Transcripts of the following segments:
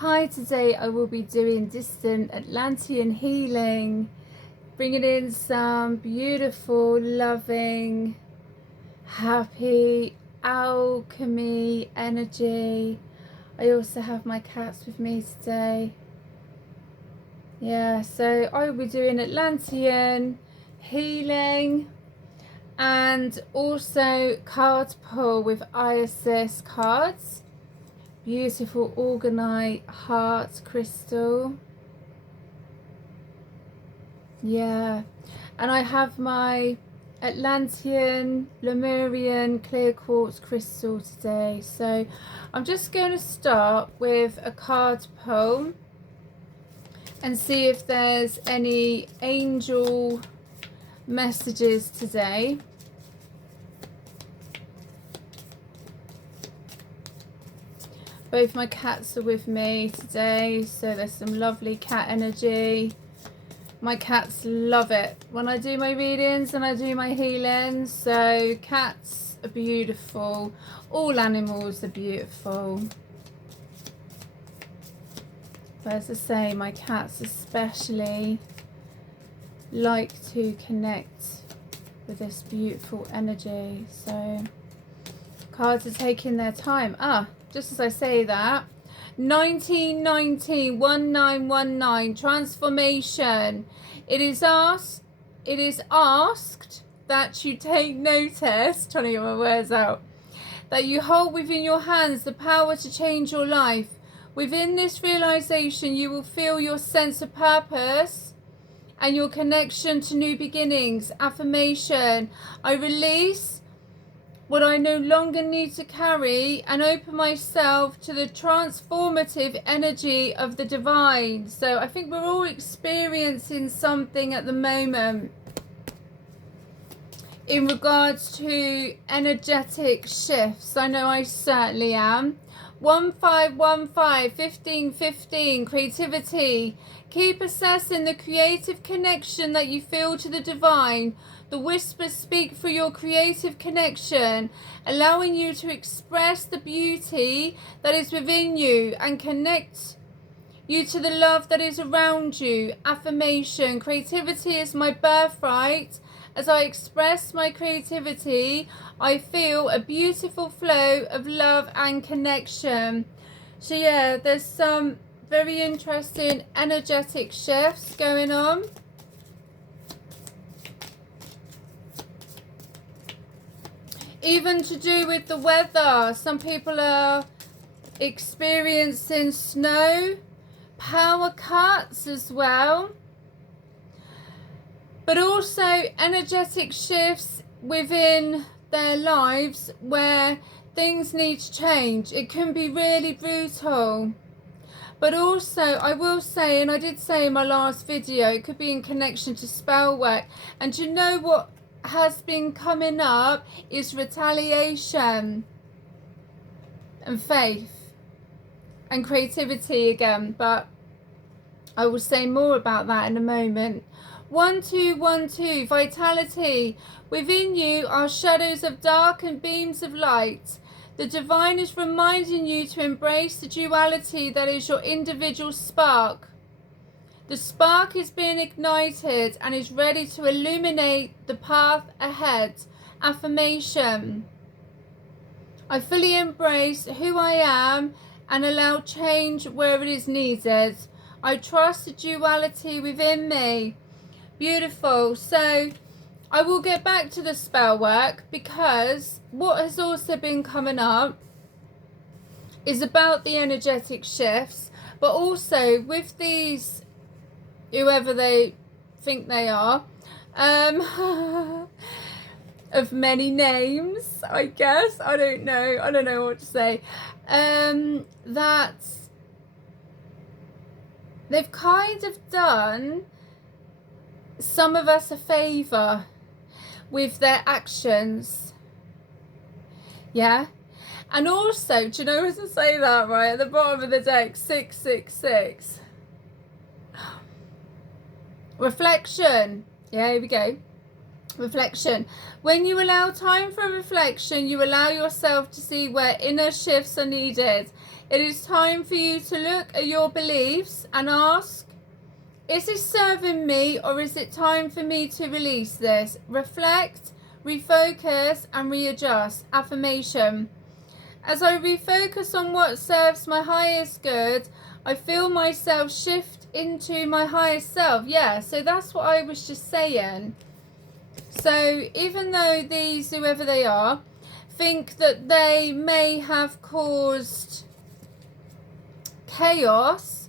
Hi, today I will be doing distant Atlantean healing, bringing in some beautiful, loving, happy alchemy energy. I also have my cats with me today. Yeah, so I will be doing Atlantean healing and also card pull with Isis cards. Beautiful organite heart crystal. Yeah, and I have my Atlantean Lemurian clear quartz crystal today. So I'm just going to start with a card pull and see if there's any angel messages today. Both my cats are with me today, so there's some lovely cat energy. My cats love it when I do my readings and I do my healings. So cats are beautiful. All animals are beautiful. But as I say, my cats especially like to connect with this beautiful energy. So cards are taking their time. Just as I say that, 1919 1919 transformation. It is asked that you take notice, trying to get my words out, that you hold within your hands the power to change your life. Within this realization, you will feel your sense of purpose and your connection to new beginnings. Affirmation: I release what I no longer need to carry and open myself to the transformative energy of the divine. So I think we're all experiencing something at the moment in regards to energetic shifts. I know I certainly am. 1515 1515 creativity. Keep assessing the creative connection that you feel to the divine. The whispers speak for your creative connection, allowing you to express the beauty that is within you and connect you to the love that is around you. Affirmation: creativity is my birthright. As I express my creativity, I feel a beautiful flow of love and connection. So yeah, there's some very interesting energetic shifts going on. Even to do with the weather. Some people are experiencing snow, power cuts as well. But also energetic shifts within their lives where things need to change. It can be really brutal. But also, I will say, and I did say in my last video, it could be in connection to spell work. And you know what has been coming up is retaliation and faith and creativity again. But I will say more about that in a moment. 1212 vitality. Within you are shadows of dark and beams of light. The divine is reminding you to embrace the duality that is your individual spark. The spark is being ignited and is ready to illuminate the path ahead. Affirmation: I fully embrace who I am and allow change where it is needed. I trust the duality within me. Beautiful. So I will get back to the spell work, because what has also been coming up is about the energetic shifts, but also with these, whoever they think they are, of many names, I guess. I don't know what to say. That they've kind of done some of us a favour with their actions. Yeah. And also, do you know, as I say that, right, at the bottom of the deck, 666. Reflection. Yeah, here we go. Reflection. When you allow time for reflection, you allow yourself to see where inner shifts are needed. It is time for you to look at your beliefs and ask, is this serving me, or is it time for me to release this? Reflect, refocus and readjust. Affirmation. As I refocus on what serves my highest good, I feel myself shift into my highest self. Yeah, so that's what I was just saying. So even though these, whoever they are, think that they may have caused chaos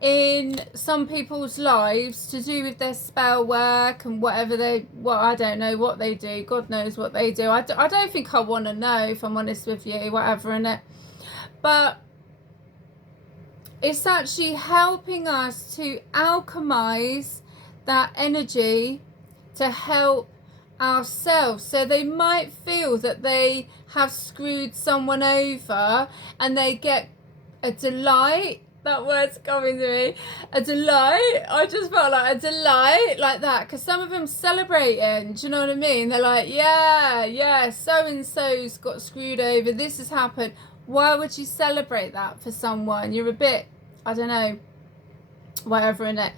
in some people's lives to do with their spell work and whatever I don't know what they do. God knows what they do. I don't think I want to know, if I'm honest with you, whatever in it. But it's actually helping us to alchemize that energy to help ourselves. So they might feel that they have screwed someone over and they get a delight. That word's coming to me. A delight. I just felt like a delight like that, because some of them celebrating. Do you know what I mean? They're like, yeah, so and so's got screwed over. This has happened. Why would you celebrate that for someone? You're a bit, I don't know, whatever in it.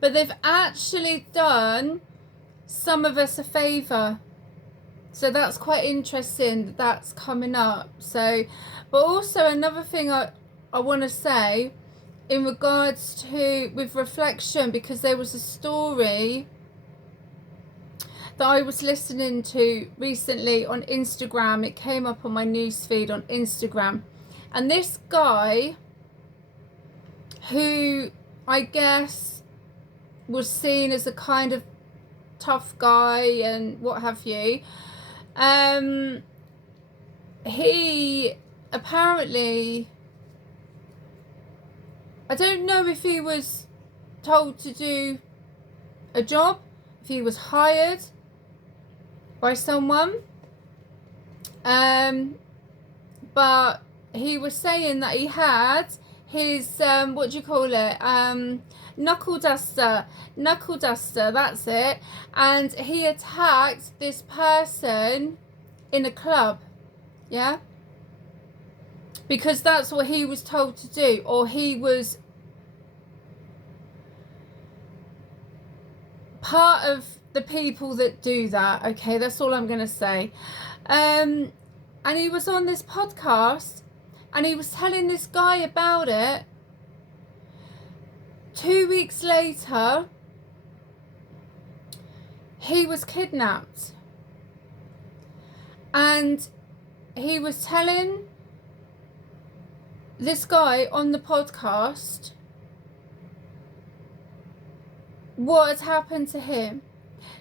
But they've actually done some of us a favour. So that's quite interesting. That's coming up. So, but also another thing I want to say in regards to with reflection, because there was a story that I was listening to recently on Instagram. It came up on my newsfeed on Instagram, and this guy, who I guess was seen as a kind of tough guy and what have you, he apparently, I don't know if he was told to do a job, if he was hired by someone, but he was saying that he had his what do you call it, knuckle duster, that's it, and he attacked this person in a club, yeah, because that's what he was told to do, or he was part of the people that do that. Okay, that's all I'm gonna say. And he was on this podcast and he was telling this guy about it. 2 weeks later, he was kidnapped, and he was telling this guy on the podcast what had happened to him.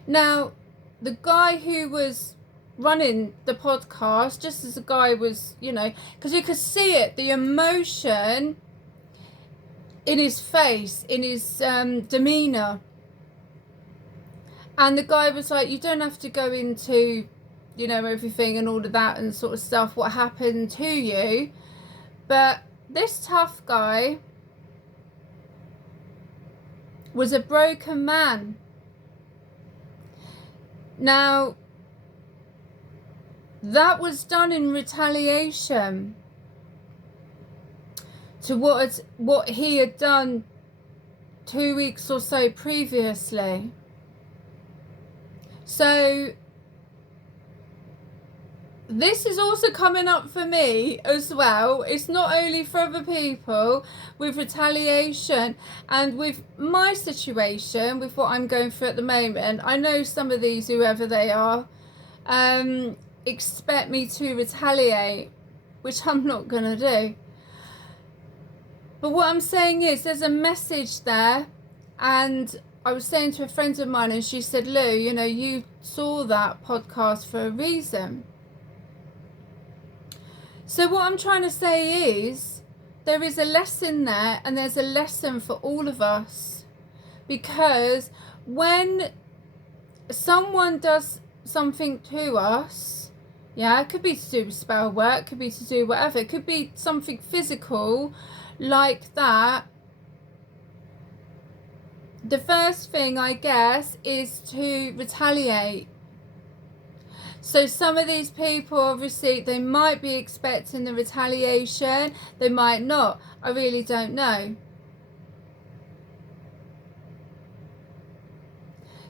Now, the guy who was running the podcast, just as the guy was, you know, because you could see it, the emotion in his face, in his demeanor, and the guy was like, you don't have to go into, you know, everything and all of that and sort of stuff, what happened to you, but this tough guy was a broken man. Now, that was done in retaliation to what he had done 2 weeks or so previously. So this is also coming up for me as well. It's not only for other people with retaliation, and with my situation, with what I'm going through at the moment. I know some of these, whoever they are, expect me to retaliate, which I'm not going to do. But what I'm saying is, there's a message there, and I was saying to a friend of mine, and she said, Lou, you know, you saw that podcast for a reason. So what I'm trying to say is, there is a lesson there, and there's a lesson for all of us. Because when someone does something to us, yeah, it could be to do with spell work, could be to do whatever, it could be something physical like that. The first thing, I guess, is to retaliate. So some of these people, obviously, they might be expecting the retaliation, they might not. I really don't know.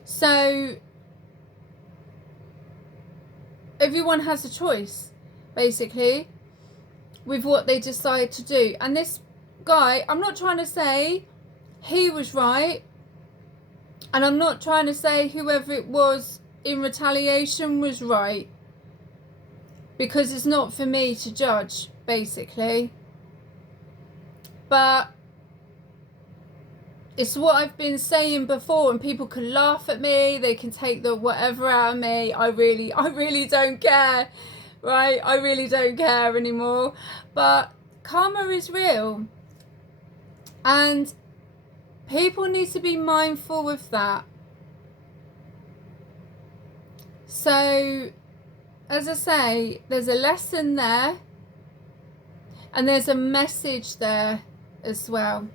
So everyone has a choice, basically, with what they decide to do. And this guy, I'm not trying to say he was right, and I'm not trying to say whoever it was in retaliation was right, because it's not for me to judge, basically. But it's what I've been saying before, and people can laugh at me, they can take the whatever out of me. I really don't care, right? I really don't care anymore. But karma is real, and people need to be mindful of that. So, as I say, there's a lesson there, and there's a message there as well.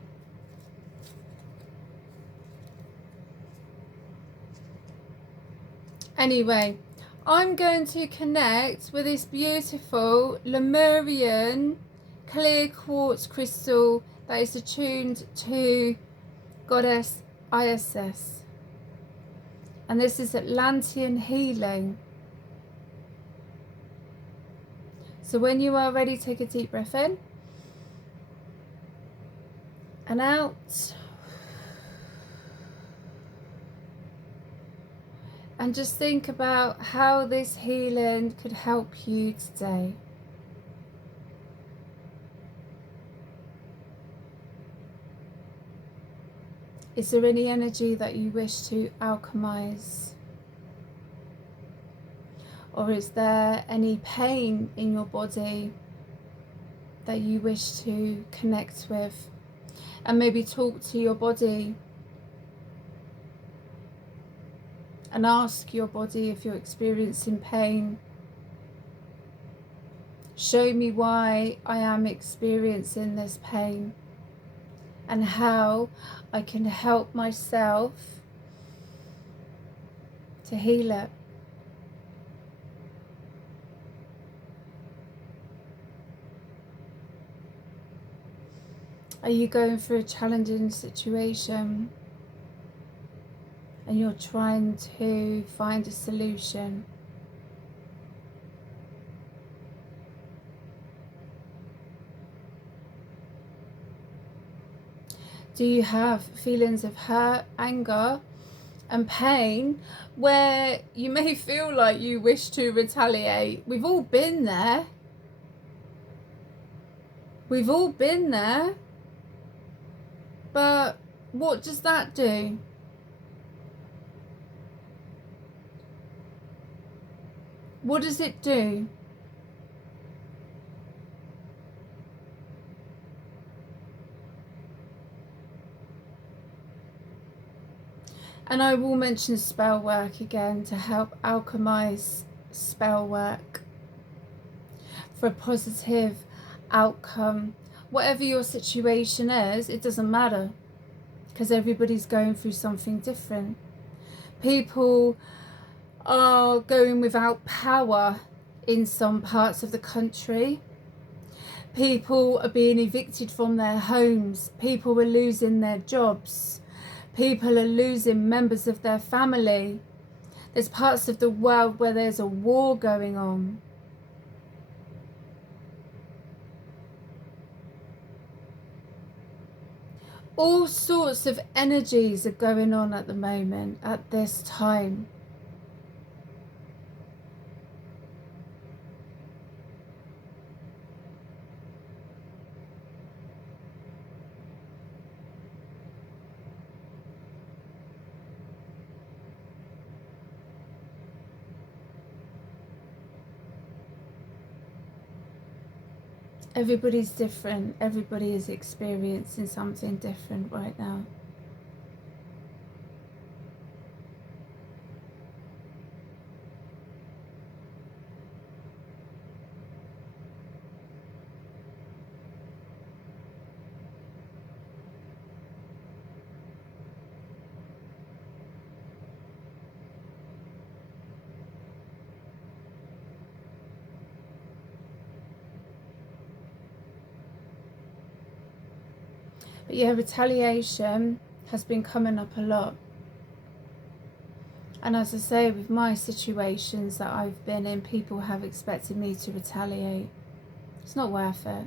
Anyway, I'm going to connect with this beautiful Lemurian clear quartz crystal that is attuned to Goddess Isis. And this is Atlantean healing. So when you are ready, take a deep breath in and out. And just think about how this healing could help you today. Is there any energy that you wish to alchemize? Or is there any pain in your body that you wish to connect with? And maybe talk to your body and ask your body if you're experiencing pain. Show me why I am experiencing this pain and how I can help myself to heal it. Are you going through a challenging situation and you're trying to find a solution? Do you have feelings of hurt, anger and pain where you may feel like you wish to retaliate? We've all been there. We've all been there. But what does that do? What does it do? And I will mention spell work again to help alchemize spell work for a positive outcome. Whatever your situation is, it doesn't matter, because everybody's going through something different. People are going without power in some parts of the country. People are being evicted from their homes. People are losing their jobs. People are losing members of their family. There's parts of the world where there's a war going on. All sorts of energies are going on at the moment, at this time. Everybody's different. Everybody is experiencing something different right now. But yeah, retaliation has been coming up a lot. And as I say, with my situations that I've been in, people have expected me to retaliate. It's not worth it.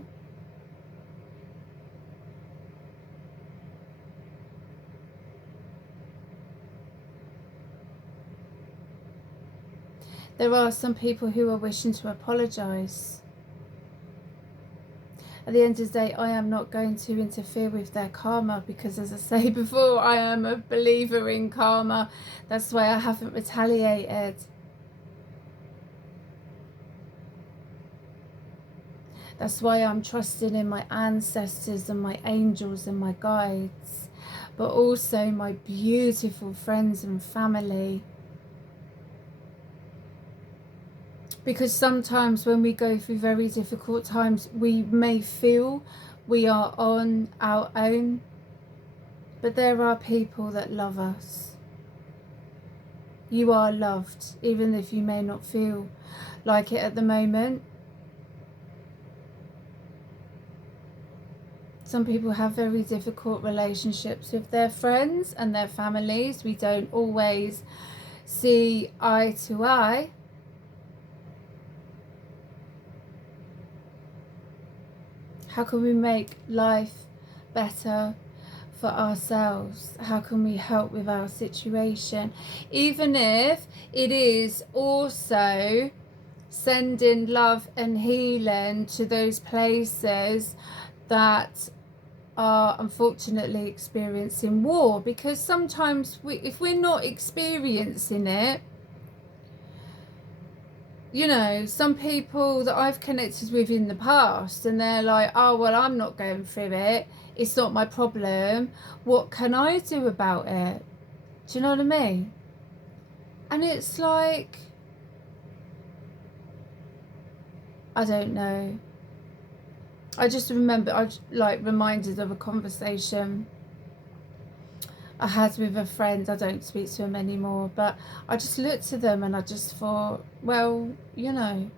There are some people who are wishing to apologise. At the end of the day, I am not going to interfere with their karma because, as I say before, I am a believer in karma. That's why I haven't retaliated. That's why I'm trusting in my ancestors and my angels and my guides, but also my beautiful friends and family. Because sometimes when we go through very difficult times, we may feel we are on our own, but there are people that love us. You are loved, even if you may not feel like it at the moment. Some people have very difficult relationships with their friends and their families. We don't always see eye to eye. How can we make life better for ourselves? How can we help with our situation? Even if it is also sending love and healing to those places that are unfortunately experiencing war. Because sometimes if we're not experiencing it, you know, some people that I've connected with in the past, and they're like, oh, well, I'm not going through it. It's not my problem. What can I do about it? Do you know what I mean? And it's like, I don't know. I just remember, I like reminded of a conversation I had with a friend. I don't speak to him anymore, but I just looked at them and I just thought, well, you know,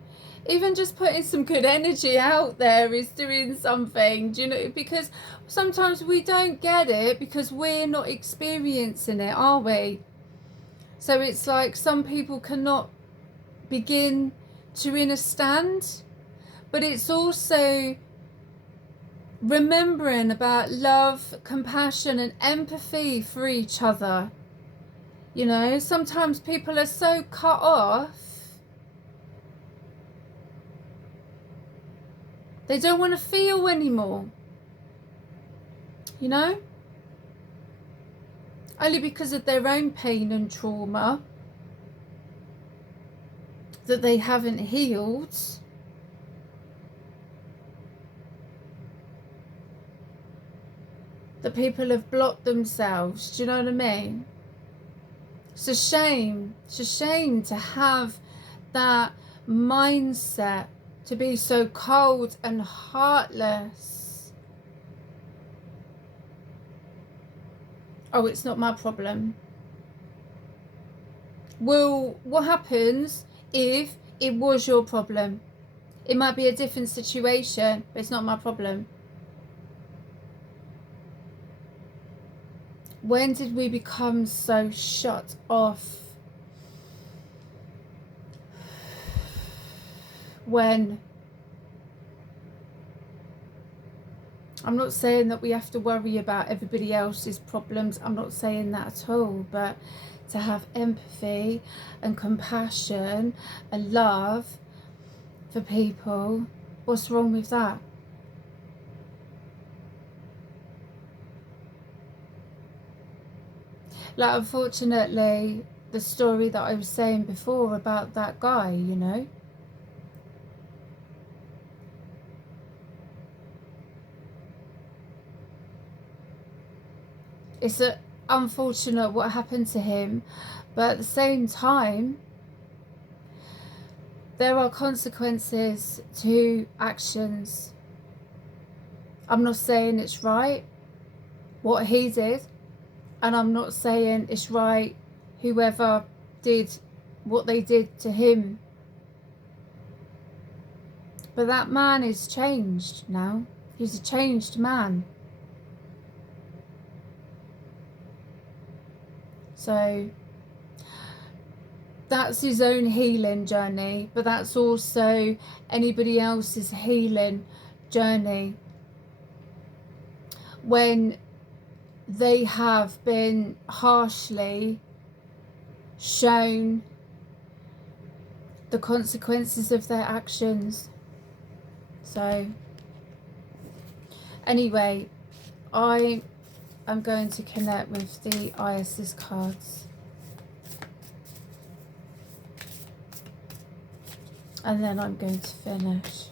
even just putting some good energy out there is doing something, do you know? Because sometimes we don't get it because we're not experiencing it, are we? So it's like some people cannot begin to understand, but it's also remembering about love, compassion and empathy for each other. You know, sometimes people are so cut off, they don't want to feel anymore, you know, only because of their own pain and trauma that they haven't healed. That people have blocked themselves. Do you know what I mean? It's a shame. It's a shame to have that mindset, to be so cold and heartless. Oh, it's not my problem. Well, what happens if it was your problem? It might be a different situation, but it's not my problem. When did we become so shut off? When? I'm not saying that we have to worry about everybody else's problems. I'm not saying that at all. But to have empathy and compassion and love for people, what's wrong with that? Like, unfortunately, the story that I was saying before about that guy, you know, it's unfortunate what happened to him, but at the same time, there are consequences to actions. I'm not saying it's right what he did, and I'm not saying it's right whoever did what they did to him. But that man is changed now. He's a changed man. So that's his own healing journey, but that's also anybody else's healing journey when they have been harshly shown the consequences of their actions. So anyway, I am going to connect with the Isis cards, and then I'm going to finish.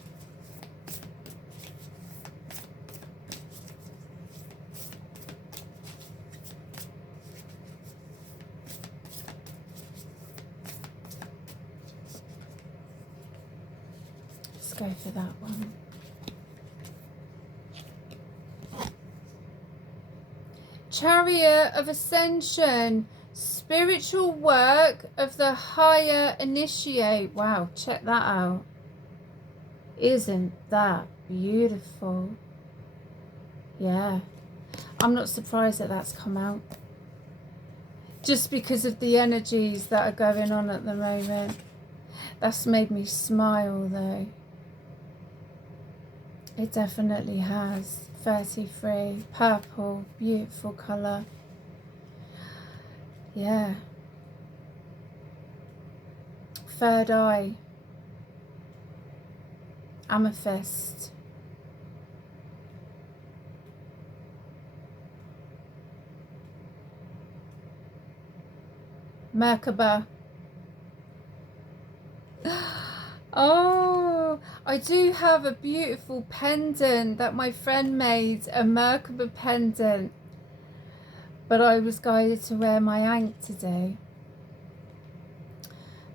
Let's go for that one. Chariot of Ascension, spiritual work of the higher initiate. Wow, check that out. Isn't that beautiful? Yeah, I'm not surprised that that's come out, just because of the energies that are going on at the moment. That's made me smile though. It definitely has. 33, purple, beautiful colour. Yeah. Third eye, amethyst. Merkaba. Oh, I do have a beautiful pendant that my friend made, a Merkaba pendant, but I was guided to wear my ankh today.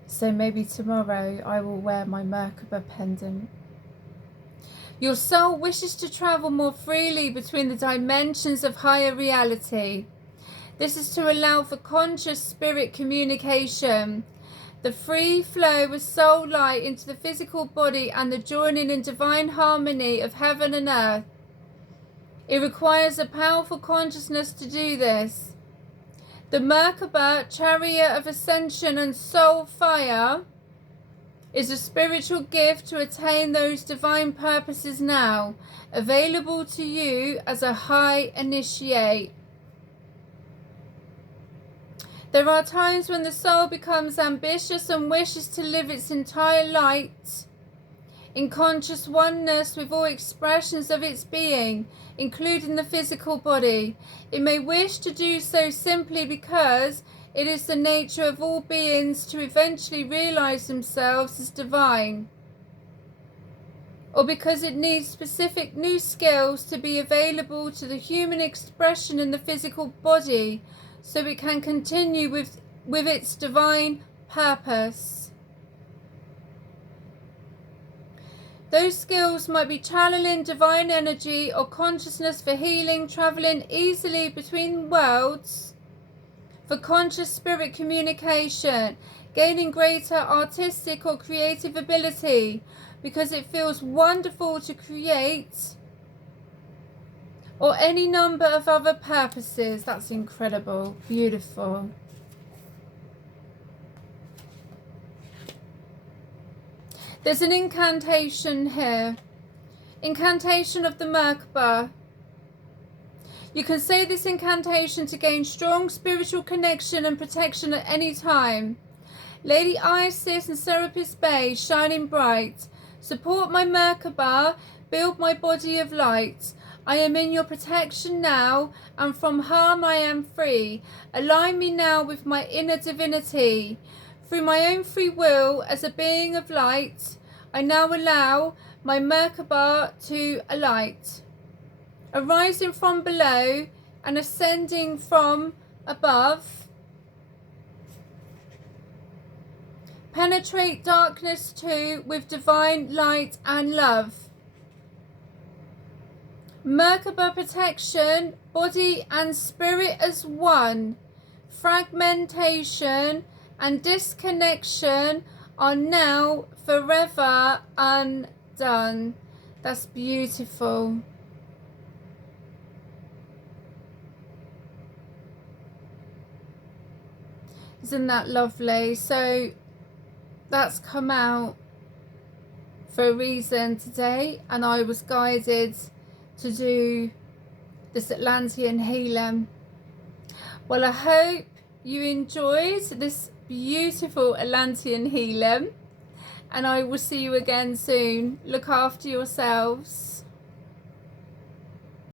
So maybe tomorrow I will wear my Merkaba pendant. Your soul wishes to travel more freely between the dimensions of higher reality. This is to allow for conscious spirit communication, the free flow of soul light into the physical body, and the joining in divine harmony of heaven and earth. It requires a powerful consciousness to do this. The Merkaba, chariot of ascension and soul fire, is a spiritual gift to attain those divine purposes now, available to you as a high initiate. There are times when the soul becomes ambitious and wishes to live its entire light in conscious oneness with all expressions of its being, including the physical body. It may wish to do so simply because it is the nature of all beings to eventually realize themselves as divine, or because it needs specific new skills to be available to the human expression in the physical body, so it can continue with its divine purpose. Those skills might be channeling divine energy or consciousness for healing, traveling easily between worlds for conscious spirit communication, gaining greater artistic or creative ability because it feels wonderful to create, or any number of other purposes. That's incredible, beautiful. There's an incantation here. Incantation of the Merkaba. You can say this incantation to gain strong spiritual connection and protection at any time. Lady Isis and Serapis Bay, shining bright, support my Merkaba, build my body of light. I am in your protection now, and from harm I am free. Align me now with my inner divinity. Through my own free will, as a being of light, I now allow my Merkaba to alight, arising from below and ascending from above. Penetrate darkness too with divine light and love. Merkaba protection, body and spirit as one. Fragmentation and disconnection are now forever undone. That's beautiful. Isn't that lovely? So that's come out for a reason today, and I was guided to do this Atlantean healing. Well, I hope you enjoyed this beautiful Atlantean healing, and I will see you again soon. Look after yourselves.